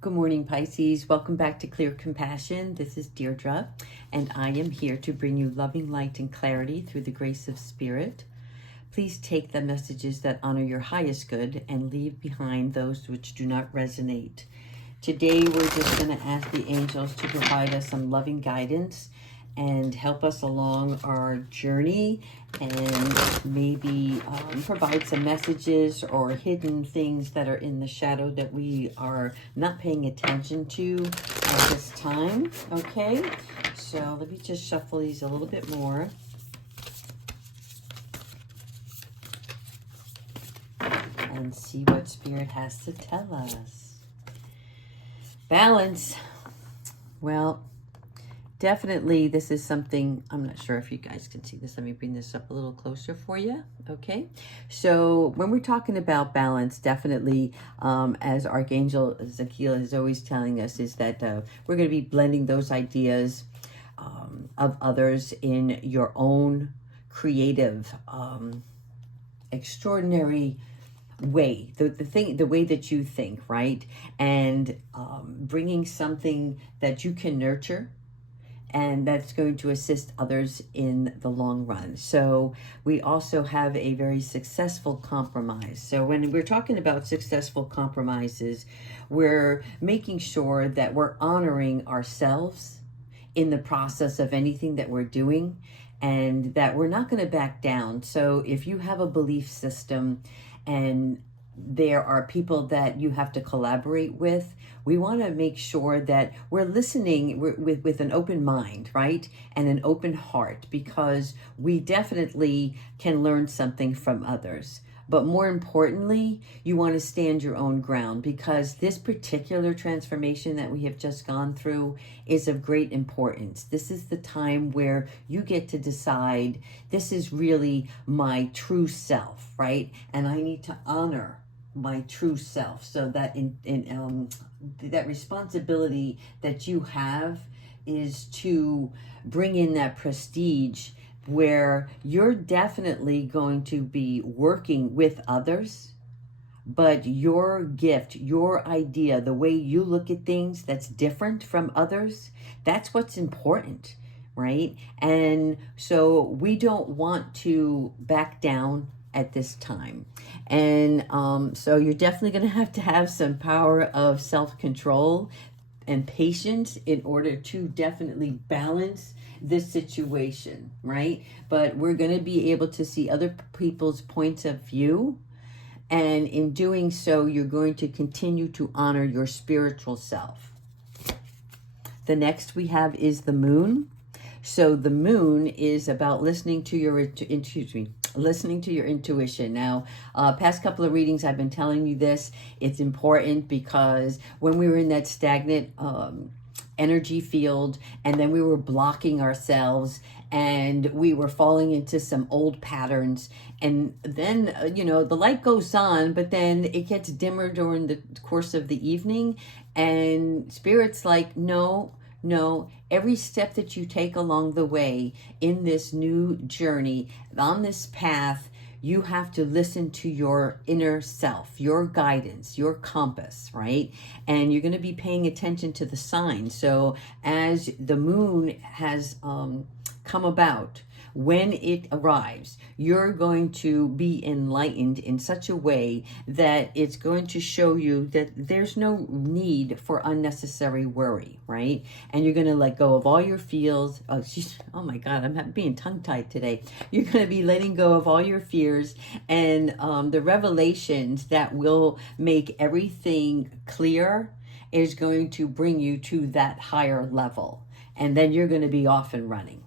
Good morning, Pisces. Welcome back to Clear Compassion. This is Deirdre, and I am here to bring you loving light and clarity through the grace of Spirit. Please take the messages that honor your highest good and leave behind those which do not resonate. Today, we're just going to ask the angels to provide us some loving guidance and help us along our journey, and maybe provide some messages or hidden things that are in the shadow that we are not paying attention to at this time. Okay, so let me just shuffle these a little bit more. And see what Spirit has to tell us. Balance. Well, definitely, this is something, I'm not sure if you guys can see this. Let me bring this up a little closer for you. Okay. So when we're talking about balance, definitely, as Archangel Zakiel is always telling us, is that we're going to be blending those ideas of others in your own creative, extraordinary way, the way that you think, right? And bringing something that you can nurture and that's going to assist others in the long run. So we also have a very successful compromise. So when we're talking about successful compromises, we're making sure that we're honoring ourselves in the process of anything that we're doing, and that we're not going to back down. So if you have a belief system and there are people that you have to collaborate with, we want to make sure that we're listening with an open mind, right? And an open heart, because we definitely can learn something from others. But more importantly, you want to stand your own ground, because this particular transformation that we have just gone through is of great importance. This is the time where you get to decide, this is really my true self, right? And I need to honor my true self, so that that responsibility that you have is to bring in that prestige, where you're definitely going to be working with others, but your gift, your idea, the way you look at things that's different from others, that's what's important, right? And so we don't want to back down at this time. And so you're definitely going to have some power of self-control and patience in order to definitely balance this situation, right? But we're going to be able to see other people's points of view, and in doing so, you're going to continue to honor your spiritual self. The next we have is the moon. So the moon is about listening to your intuition. Now, past couple of readings, I've been telling you this. It's important because when we were in that stagnant energy field, and then we were blocking ourselves, and we were falling into some old patterns, and then the light goes on, but then it gets dimmer during the course of the evening, and Spirit's like, no, every step that you take along the way in this new journey, on this path, you have to listen to your inner self, your guidance, your compass, right? And you're going to be paying attention to the signs. So as the moon has come about, when it arrives, you're going to be enlightened in such a way that it's going to show you that there's no need for unnecessary worry, right? And you're going to let go of all your fears. Oh my God, I'm being tongue-tied today. You're going to be letting go of all your fears, and the revelations that will make everything clear is going to bring you to that higher level. And then you're going to be off and running.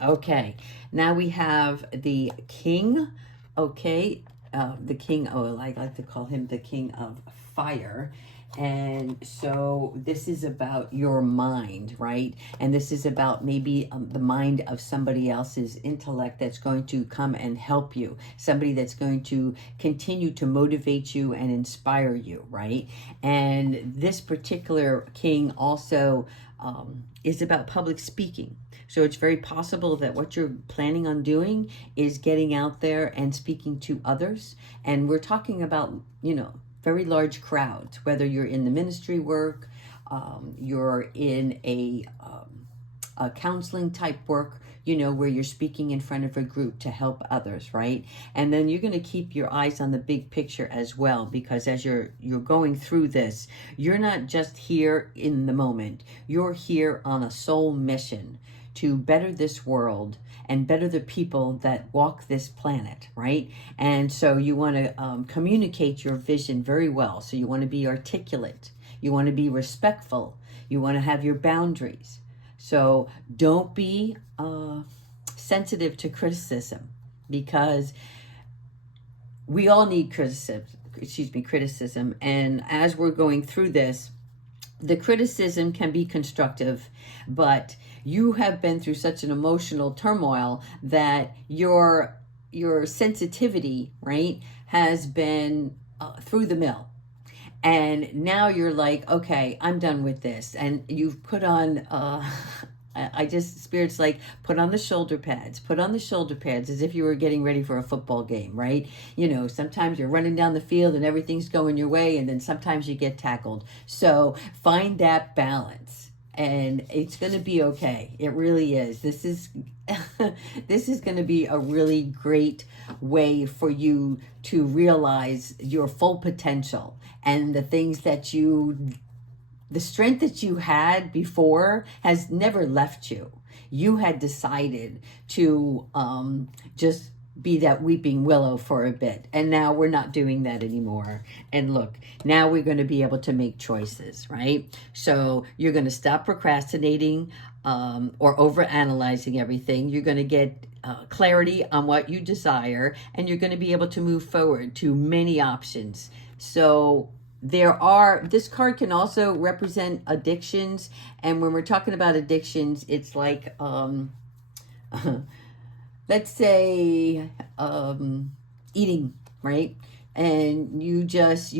Okay, now we have the king. Okay, the king, I like to call him the king of fire. And so this is about your mind, right? And this is about maybe the mind of somebody else's intellect that's going to come and help you. Somebody that's going to continue to motivate you and inspire you, right? And this particular king also is about public speaking. So it's very possible that what you're planning on doing is getting out there and speaking to others. And we're talking about, very large crowds, whether you're in the ministry work, you're in a counseling type work, where you're speaking in front of a group to help others, right? And then you're going to keep your eyes on the big picture as well, because as you're going through this, you're not just here in the moment. You're here on a soul mission to better this world and better the people that walk this planet, right? And so you want to communicate your vision very well. So you want to be articulate. You want to be respectful. You want to have your boundaries. So don't be sensitive to criticism, because we all need criticism. And as we're going through this, the criticism can be constructive, but you have been through such an emotional turmoil that your sensitivity, right, has been through the mill. And now you're like, okay, I'm done with this. And you've put on, Spirit's like, put on the shoulder pads, as if you were getting ready for a football game, right? Sometimes you're running down the field and everything's going your way, and then sometimes you get tackled. So find that balance, and it's going to be okay. It really is. This is going to be a really great way for you to realize your full potential, and the things that the strength that you had before has never left you. You had decided to just be that weeping willow for a bit. And now we're not doing that anymore. And look, now we're going to be able to make choices, right? So you're going to stop procrastinating or overanalyzing everything. You're going to get clarity on what you desire, and you're going to be able to move forward to many options. So this card can also represent addictions. And when we're talking about addictions, it's like, let's say, eating, right? And you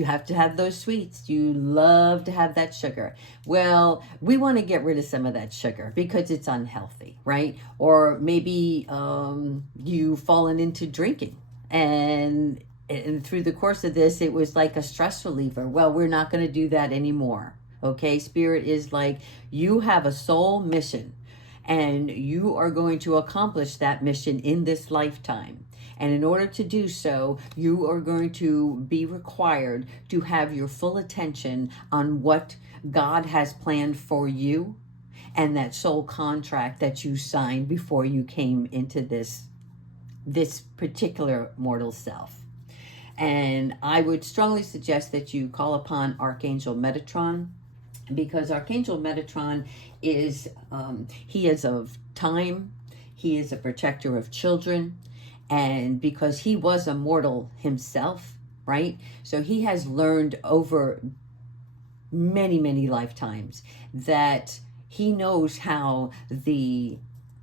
have to have those sweets. You love to have that sugar. Well, we want to get rid of some of that sugar because it's unhealthy, right? Or maybe you've fallen into drinking, and through the course of this, it was like a stress reliever. Well, we're not going to do that anymore. Okay, Spirit is like, you have a soul mission, and you are going to accomplish that mission in this lifetime. And in order to do so, you are going to be required to have your full attention on what God has planned for you, and that soul contract that you signed before you came into this particular mortal self. And I would strongly suggest that you call upon Archangel Metatron, because Archangel Metatron is, he is of time, he is a protector of children, and because he was a mortal himself, right? So he has learned over many, many lifetimes that he knows how the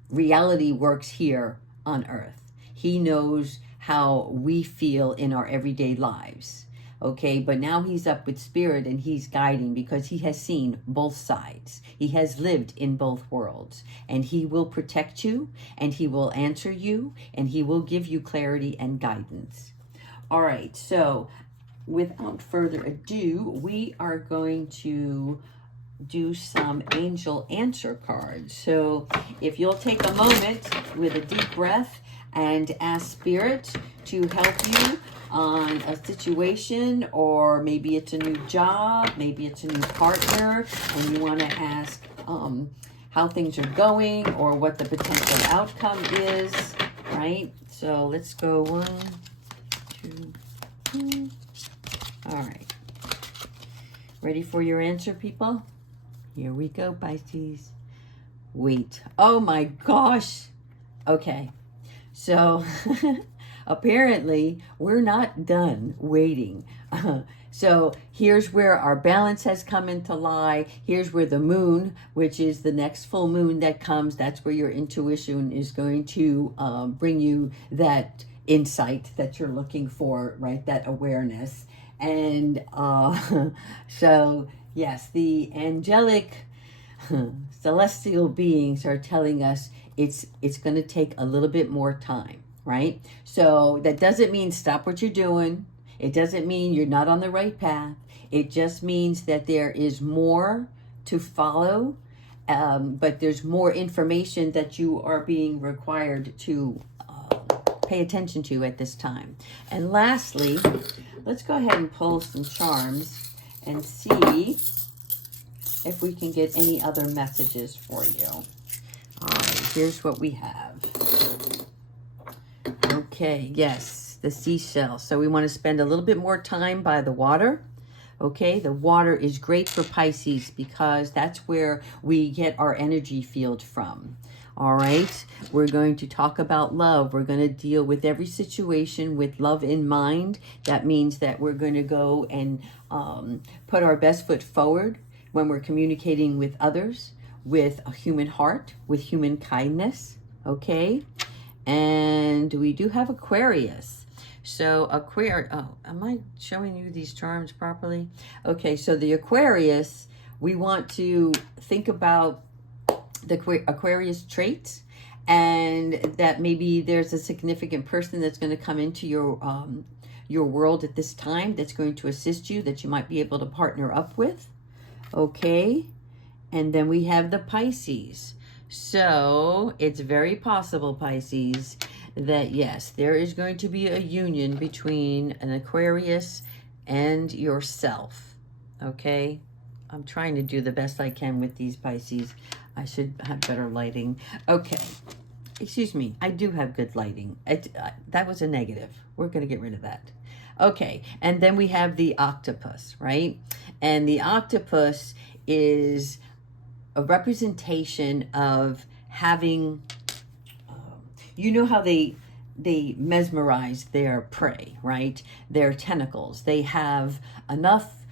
reality works here on Earth. He knows how we feel in our everyday lives. Okay, but now he's up with Spirit, and he's guiding because he has seen both sides. He has lived in both worlds, and he will protect you, and he will answer you, and he will give you clarity and guidance. All right, so without further ado, we are going to do some angel answer cards. So if you'll take a moment with a deep breath and ask Spirit to help you on a situation, or maybe it's a new job, maybe it's a new partner, and you want to ask how things are going or what the potential outcome is, right? So let's go 1, 2, 3. All right. Ready for your answer, people? Here we go, Pisces. Wait. Oh my gosh. Okay. So apparently we're not done waiting. So here's where our balance has come into lie. Here's where the moon, which is the next full moon that comes, that's where your intuition is going to bring you that insight that you're looking for, right? That awareness. And so, yes, the angelic celestial beings are telling us it's going to take a little bit more time, right? So that doesn't mean stop what you're doing. It doesn't mean you're not on the right path. It just means that there is more to follow, but there's more information that you are being required to pay attention to at this time. And lastly, let's go ahead and pull some charms and see if we can get any other messages for you. All right, here's what we have. Okay, yes, the seashell. So we want to spend a little bit more time by the water. Okay, the water is great for Pisces because that's where we get our energy field from. All right, we're going to talk about love. We're going to deal with every situation with love in mind. That means that we're going to go and put our best foot forward when we're communicating with others, with a human heart, with human kindness. Okay, and we do have Aquarius. So am I showing you these charms properly? Okay, so the Aquarius, we want to think about the Aquarius traits, and that maybe there's a significant person that's going to come into your world at this time that's going to assist you, that you might be able to partner up with. Okay, and then we have the Pisces. So it's very possible, Pisces, that yes, there is going to be a union between an Aquarius and yourself. Okay, I'm trying to do the best I can with these, Pisces. I should have better lighting. Okay, excuse me, I do have good lighting. That was a negative. We're going to get rid of that. Okay, and then we have the octopus, right? And the octopus is a representation of having, you know how they mesmerize their prey, right? Their tentacles. They have enough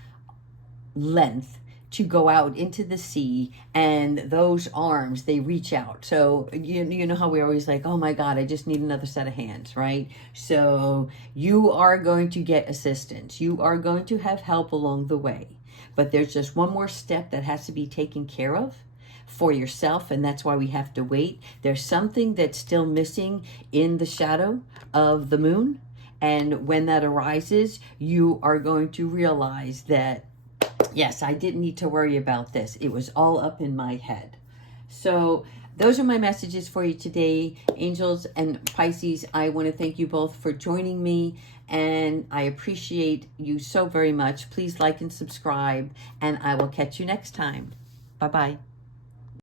length to go out into the sea, and those arms, they reach out. So you know how we always like, oh my God, I just need another set of hands, right? So you are going to get assistance. You are going to have help along the way. But there's just one more step that has to be taken care of for yourself, and that's why we have to wait. There's something that's still missing in the shadow of the moon, and when that arises, you are going to realize that yes, I didn't need to worry about this. It was all up in my head. So those are my messages for you today, angels and Pisces. I want to thank you both for joining me, and I appreciate you so very much. Please like and subscribe, and I will catch you next time. Bye-bye.